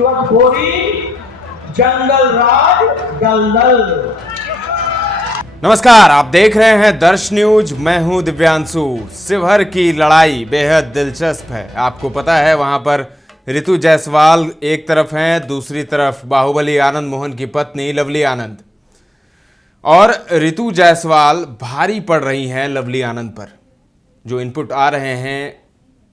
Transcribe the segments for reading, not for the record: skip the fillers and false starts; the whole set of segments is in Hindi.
रिश्वतखोरी, जंगल राज, दलदल। नमस्कार, आप देख रहे हैं दर्श न्यूज। मैं हूं दिव्यांशु। शिवहर की लड़ाई बेहद दिलचस्प है। आपको पता है वहां पर ऋतु जायसवाल एक तरफ हैं, दूसरी तरफ बाहुबली आनंद मोहन की पत्नी लवली आनंद। और ऋतु जायसवाल भारी पड़ रही हैं लवली आनंद पर। जो इनपुट आ रहे हैं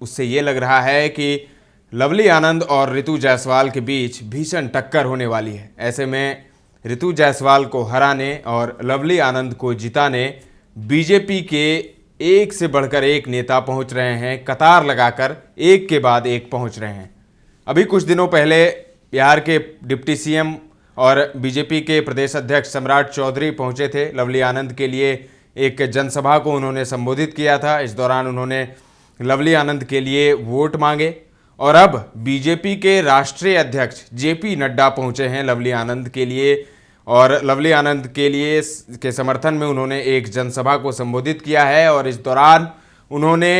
उससे ये लग रहा है कि लवली आनंद और ऋतु जायसवाल के बीच भीषण टक्कर होने वाली है। ऐसे में ऋतु जायसवाल को हराने और लवली आनंद को जिताने बीजेपी के एक से बढ़कर एक नेता पहुंच रहे हैं, कतार लगाकर एक के बाद एक पहुंच रहे हैं। अभी कुछ दिनों पहले बिहार के डिप्टी सीएम और बीजेपी के प्रदेश अध्यक्ष सम्राट चौधरी पहुंचे थे लवली आनंद के लिए। एक जनसभा को उन्होंने संबोधित किया था। इस दौरान उन्होंने लवली आनंद के लिए वोट मांगे और अब बीजेपी के राष्ट्रीय अध्यक्ष जेपी नड्डा पहुंचे हैं लवली आनंद के लिए और लवली आनंद के लिए के समर्थन में उन्होंने एक जनसभा को संबोधित किया है। और इस दौरान उन्होंने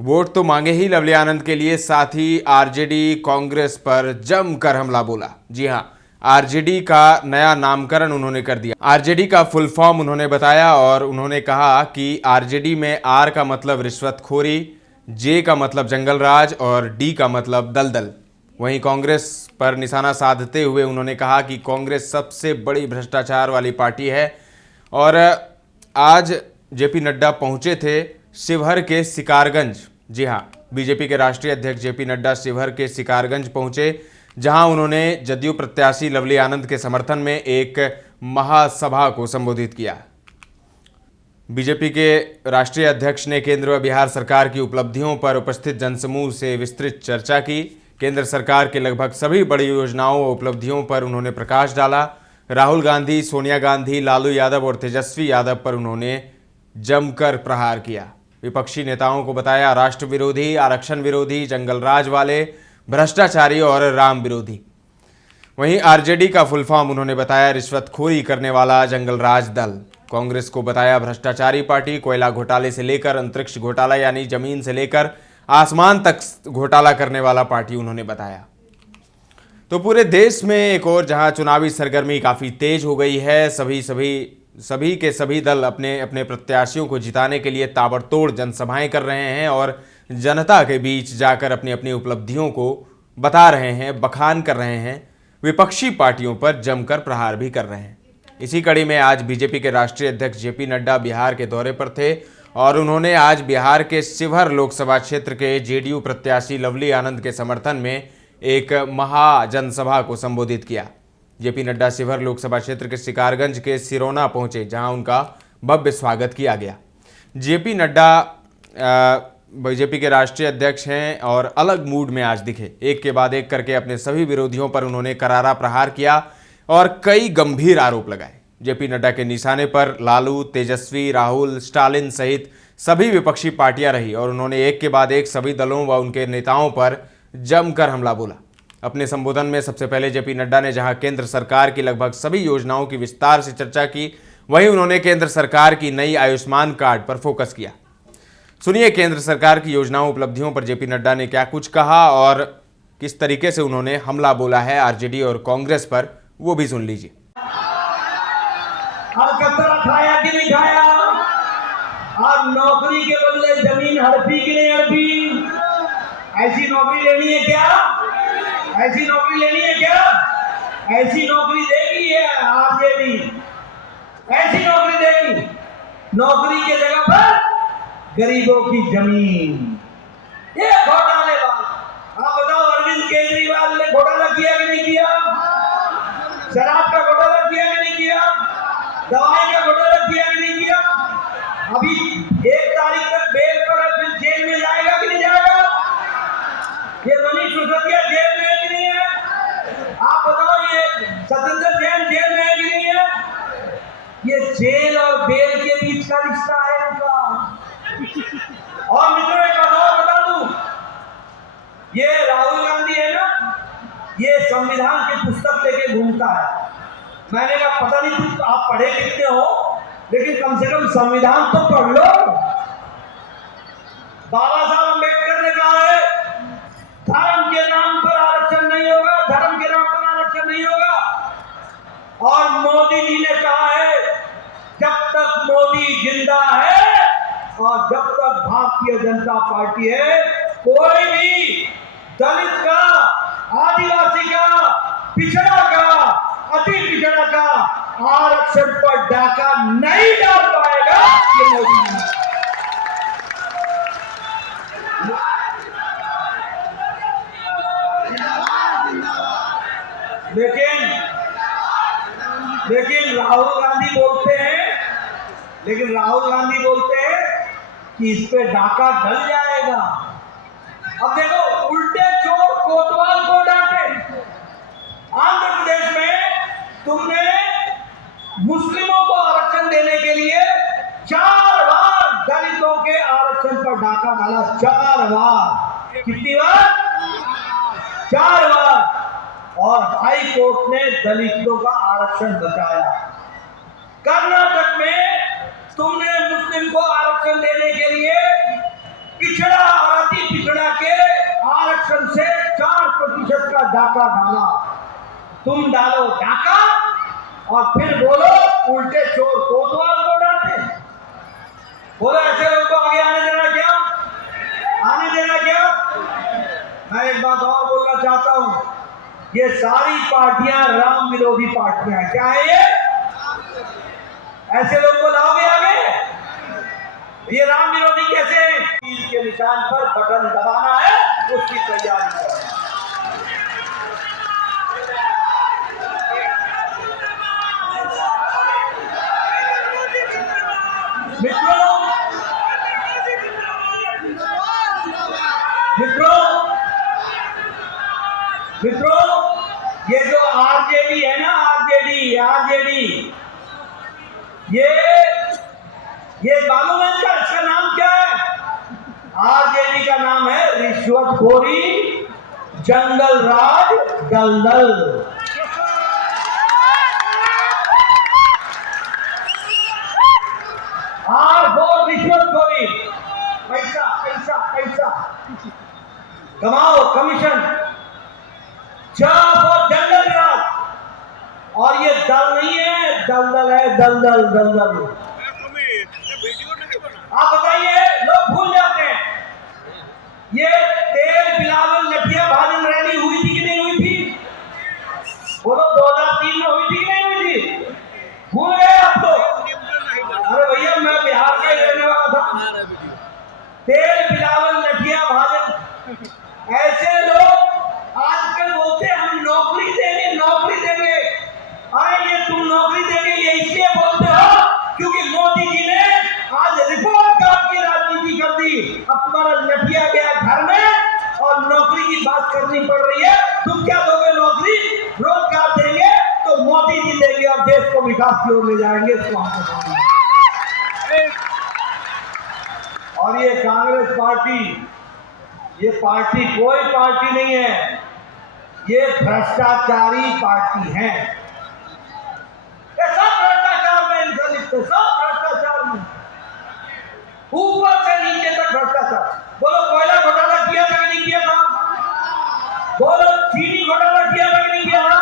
वोट तो मांगे ही लवली आनंद के लिए, साथ ही आरजेडी कांग्रेस पर जमकर हमला बोला। जी हां, आरजेडी का नया नामकरण उन्होंने कर दिया। आरजेडी का फुल फॉर्म उन्होंने बताया और उन्होंने कहा कि आरजेडी में आर का मतलब रिश्वतखोरी, जे का मतलब जंगल राज और डी का मतलब दलदल। वहीं कांग्रेस पर निशाना साधते हुए उन्होंने कहा कि कांग्रेस सबसे बड़ी भ्रष्टाचार वाली पार्टी है। और आज जेपी नड्डा पहुंचे थे शिवहर के शिकारगंज। जी हां, बीजेपी के राष्ट्रीय अध्यक्ष जेपी नड्डा शिवहर के शिकारगंज पहुंचे, जहां उन्होंने जदयू प्रत्याशी लवली आनंद के समर्थन में एक महासभा को संबोधित किया। बीजेपी के राष्ट्रीय अध्यक्ष ने केंद्र व बिहार सरकार की उपलब्धियों पर उपस्थित जनसमूह से विस्तृत चर्चा की। केंद्र सरकार के लगभग सभी बड़ी योजनाओं व उपलब्धियों पर उन्होंने प्रकाश डाला। राहुल गांधी, सोनिया गांधी, लालू यादव और तेजस्वी यादव पर उन्होंने जमकर प्रहार किया। विपक्षी नेताओं को बताया राष्ट्र विरोधी, आरक्षण विरोधी, जंगल राज वाले, भ्रष्टाचारी और राम विरोधी। वहीं आरजेडी का फुल फॉर्म उन्होंने बताया रिश्वतखोरी करने वाला जंगल राज दल। कांग्रेस को बताया भ्रष्टाचारी पार्टी। कोयला घोटाले से लेकर अंतरिक्ष घोटाला यानी जमीन से लेकर आसमान तक घोटाला करने वाला पार्टी उन्होंने बताया। तो पूरे देश में एक और जहां चुनावी सरगर्मी काफ़ी तेज हो गई है, सभी के सभी दल अपने अपने प्रत्याशियों को जिताने के लिए ताबड़तोड़ जनसभाएं कर रहे हैं और जनता के बीच जाकर अपनी अपनी उपलब्धियों को बता रहे हैं, बखान कर रहे हैं। विपक्षी पार्टियों पर जमकर प्रहार भी कर रहे हैं। इसी कड़ी में आज बीजेपी के राष्ट्रीय अध्यक्ष जेपी नड्डा बिहार के दौरे पर थे और उन्होंने आज बिहार के शिवहर लोकसभा क्षेत्र के जेडीयू प्रत्याशी लवली आनंद के समर्थन में एक महाजनसभा को संबोधित किया। जेपी नड्डा शिवहर लोकसभा क्षेत्र के शिकारगंज के सिरोना पहुंचे, जहां उनका भव्य स्वागत किया गया। जेपी नड्डा बीजेपी के राष्ट्रीय अध्यक्ष हैं और अलग मूड में आज दिखे। एक के बाद एक करके अपने सभी विरोधियों पर उन्होंने करारा प्रहार किया और कई गंभीर आरोप लगाए। जेपी नड्डा के निशाने पर लालू, तेजस्वी, राहुल, स्टालिन सहित सभी विपक्षी पार्टियां रही और उन्होंने एक के बाद एक सभी दलों व उनके नेताओं पर जमकर हमला बोला। अपने संबोधन में सबसे पहले जेपी नड्डा ने जहां केंद्र सरकार की लगभग सभी योजनाओं की विस्तार से चर्चा की, वहीं उन्होंने केंद्र सरकार की नई आयुष्मान कार्ड पर फोकस किया। सुनिए केंद्र सरकार की योजनाओं उपलब्धियों पर जेपी नड्डा ने क्या कुछ कहा और किस तरीके से उन्होंने हमला बोला है आरजेडी और कांग्रेस पर, वो भी सुन लीजिए। कतरा खाया कि नहीं खाया? आज नौकरी के बदले जमीन हड़पी कि नहीं हड़पी? ऐसी नौकरी लेनी है क्या? ऐसी नौकरी लेनी है क्या? ऐसी नौकरी देगी है आरजेडी, ऐसी नौकरी देगी। नौकरी के जगह पर गरीबों की जमीन। ये घोटालेबाज। आप बताओ, अरविंद केजरीवाल ने घोटाला किया कि नहीं किया? शराब का घोटाला किया कि नहीं किया? दवाई का घोटाला किया कि नहीं किया? अभी 1 तारीख तक बेल पर फिर जेल में जाएगा कि नहीं जाएगा? ये मनीष सिसोदिया जेल में है कि नहीं है? आप बताओ, ये सत्येंद्र जैन जेल में है कि नहीं है? ये जेल और बेल के बीच का रिश्ता है उनका। और मित्रों, एक बात और बता दूं, ये राहुल गांधी है ना, ये संविधान की पुस्तक लेके घूमता है। मैंने कहा पता नहीं तुम आप पढ़े कितने हो, लेकिन कम से कम संविधान तो पढ़ लो। बाबा साहब अम्बेडकर ने कहा है धर्म के नाम पर आरक्षण नहीं होगा, धर्म मोदी जी ने कहा है, जब तक मोदी जिंदा है और जब तक भारतीय जनता पार्टी है, कोई भी दलित का, आदिवासी का, पिछड़ा का, अति पिछड़ा का आरक्षण पर डाका नहीं डाल पाएगा ये मोदी जी। लेकिन राहुल गांधी बोलते हैं कि इस पे डाका डल जाएगा। अब देखो, उल्टे चोर कोतवाल को डांटे। आंध्र प्रदेश में तुमने मुस्लिमों को आरक्षण देने के लिए 4 बार दलितों के आरक्षण पर डाका डाला। 4 बार। कितनी बार? 4 बार। और हाई कोर्ट ने दलितों का आरक्षण बचाया। कर्नाटक में तुमने मुस्लिम को आरक्षण देने के लिए पिछड़ा और अति पिछड़ा के आरक्षण से 4% का डाका डाला। तुम डालो डाका और फिर बोलो उल्टे चोर कोतवाल को डांटे। बोलो ऐसे लोगों को आगे आने देना क्या? आने देना क्या? मैं एक बात और बोलना चाहता हूं, ये सारी पार्टियां राम विरोधी पार्टियां। क्या है ये? ऐसे लोगों को लाओगे आगे? ये राम विरोधी कैसे हैं? तीर के निशान पर बटन दबाना है, उसकी तैयारी करें। मित्रों, ये जो आरजेडी है ना, आरजेडी, ये मालूम है इसका नाम क्या है? आरजेडी का नाम है रिश्वतखोरी, जंगल राज, दलदल। R4 रिश्वतखोरी, पैसा पैसा पैसा कमाओ, कमीशन। 4 जंगल राज। और ये दल नहीं है, दलदल है, दलदल। आप बताइए, लोग भूल जाते हैं, ये तेल बिलावल लठिया भाजन रैली हुई थी कि नहीं हुई थी? बोलो 2003 में हुई थी कि नहीं हुई थी? भूल गए आप लोग? अरे भैया, मैं बिहार का ही रहने वाला था। तेल बिलावल लठिया भाजन, ऐसे लोग आजकल बोलते हम नौकरी देंगे। अरे ये तुम नौकरी देंगे ये इसलिए बोलते हो क्योंकि मोदी जी ने आज रिपोर्ट कार्ड की राजनीति कर दी। अब तुम्हारा लठिया गया घर में और नौकरी की बात करनी पड़ रही है। तुम क्या दोगे? नौकरी, रोजगार देंगे तो मोदी जी देंगे और देश को विकास की ओर ले जाएंगे। और ये कांग्रेस पार्टी, ये पार्टी कोई पार्टी नहीं है, ये भ्रष्टाचारी पार्टी है। सब भ्रष्टाचार में इनका लिखते, सब भ्रष्टाचार में, ऊपर से नीचे तक भ्रष्टाचार। बोलो कोयला घोटाला किया था कि नहीं किया था? बोलो चीनी घोटाला किया था कि नहीं किया था?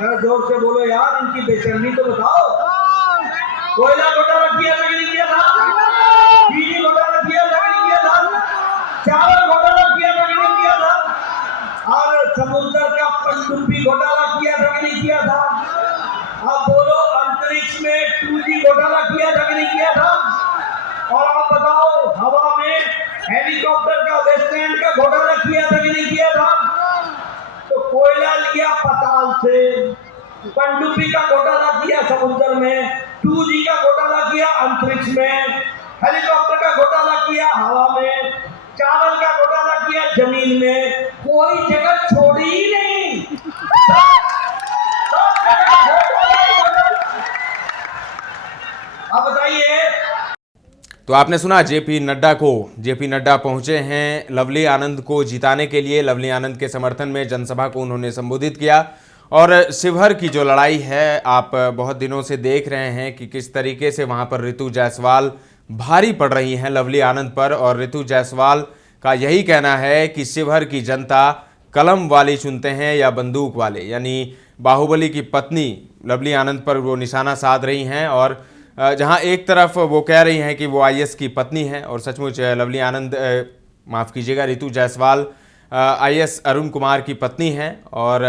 जरा जोर से बोलो यार, इनकी बेशर्मी तो बताओ। कोयला घोटाला किया था कि नहीं किया था? चीनी घोटाला किया था कि नहीं किया था? चावल घोटाला किया था कि नहीं किया था? और समुद्र का पनडुब्बी घोटाला किया था कि नहीं किया था? आप बोलो अंतरिक्ष में 2G घोटाला किया था कि नहीं किया था? और आप बताओ हवा में हेलीकॉप्टर का, वेस्टलैंड का घोटाला किया था कि नहीं किया था? तो कोयला लिया पाताल से, पनडुब्बी का घोटाला किया समुद्र में, 2G का घोटाला किया अंतरिक्ष में, हेलीकॉप्टर का घोटाला किया हवा में, चावल का घोटाला किया जमीन में। कोई जगह छोड़ी ही नहीं। अब बताइए। तो आपने सुना जेपी नड्डा पहुंचे हैं लवली आनंद को जिताने के लिए। लवली आनंद के समर्थन में जनसभा को उन्होंने संबोधित किया। और शिवहर की जो लड़ाई है, आप बहुत दिनों से देख रहे हैं कि किस तरीके से वहां पर ऋतु जायसवाल भारी पड़ रही हैं लवली आनंद पर। और ऋतु जायसवाल का यही कहना है कि शिवहर की जनता कलम वाली चुनते हैं या बंदूक वाले, यानी बाहुबली की पत्नी लवली आनंद पर वो निशाना साध रही हैं। और जहां एक तरफ वो कह रही हैं कि वो आईएएस की पत्नी हैं, और सचमुच लवली आनंद, माफ़ कीजिएगा, रितु जायसवाल आईएएस अरुण कुमार की पत्नी हैं। और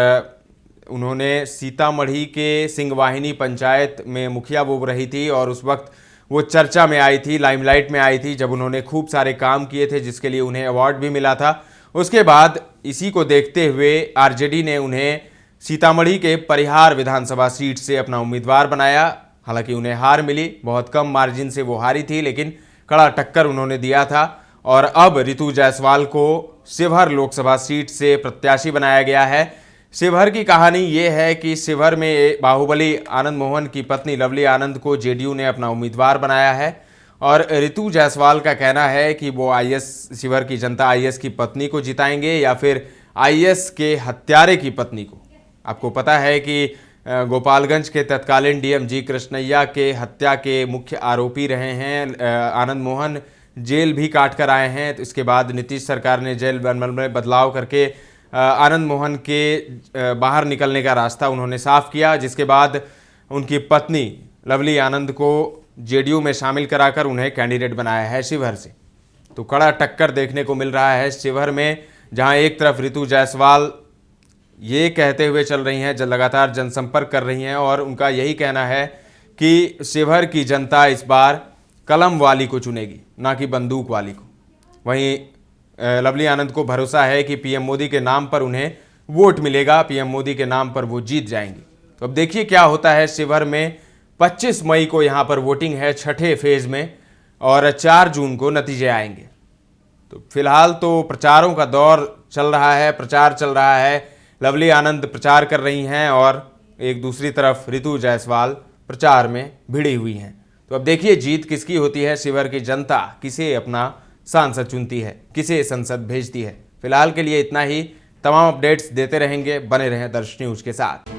उन्होंने सीतामढ़ी के सिंहवाहिनी पंचायत में मुखिया वो रही थी, और उस वक्त वो चर्चा में आई थी, लाइमलाइट में आई थी, जब उन्होंने खूब सारे काम किए थे जिसके लिए उन्हें अवार्ड भी मिला था। उसके बाद इसी को देखते हुए आरजेडी ने उन्हें सीतामढ़ी के परिहार विधानसभा सीट से अपना उम्मीदवार बनाया। हालांकि उन्हें हार मिली, बहुत कम मार्जिन से वो हारी थी, लेकिन कड़ा टक्कर उन्होंने दिया था। और अब रितु जायसवाल को शिवहर लोकसभा सीट से प्रत्याशी बनाया गया है। शिवहर की कहानी ये है कि शिवहर में बाहुबली आनंद मोहन की पत्नी लवली आनंद को जेडीयू ने अपना उम्मीदवार बनाया है, और रितु जायसवाल का कहना है कि वो आईएएस, शिवहर की जनता आईएएस की पत्नी को जिताएंगे या फिर आईएएस के हत्यारे की पत्नी को। आपको पता है कि गोपालगंज के तत्कालीन डीएम जी कृष्णैया के हत्या के मुख्य आरोपी रहे हैं आनंद मोहन, जेल भी काट कर आए हैं। तो इसके बाद नीतीश सरकार ने जेल में बदलाव करके आनंद मोहन के बाहर निकलने का रास्ता उन्होंने साफ किया, जिसके बाद उनकी पत्नी लवली आनंद को जेडीयू में शामिल कराकर उन्हें कैंडिडेट बनाया है शिवहर से। तो कड़ा टक्कर देखने को मिल रहा है शिवहर में, जहां एक तरफ रितु जायसवाल ये कहते हुए चल रही हैं, लगातार जनसंपर्क कर रही हैं, और उनका यही कहना है कि शिवहर की जनता इस बार कलम वाली को चुनेगी, ना कि बंदूक वाली को। वहीं लवली आनंद को भरोसा है कि पीएम मोदी के नाम पर उन्हें वोट मिलेगा, पीएम मोदी के नाम पर वो जीत जाएंगी। तो अब देखिए क्या होता है शिवहर में। 25 मई को यहाँ पर वोटिंग है, छठे फेज में, और 4 जून को नतीजे आएंगे। तो फिलहाल तो प्रचारों का दौर चल रहा है, प्रचार चल रहा है, लवली आनंद प्रचार कर रही हैं, और एक दूसरी तरफ रितु जायसवाल प्रचार में भिड़ी हुई हैं। तो अब देखिए जीत किसकी होती है। शिवहर की जनता किसे अपना सांसद चुनती है, किसे संसद भेजती है। फिलहाल के लिए इतना ही। तमाम अपडेट्स देते रहेंगे, बने रहें दर्श न्यूज के साथ।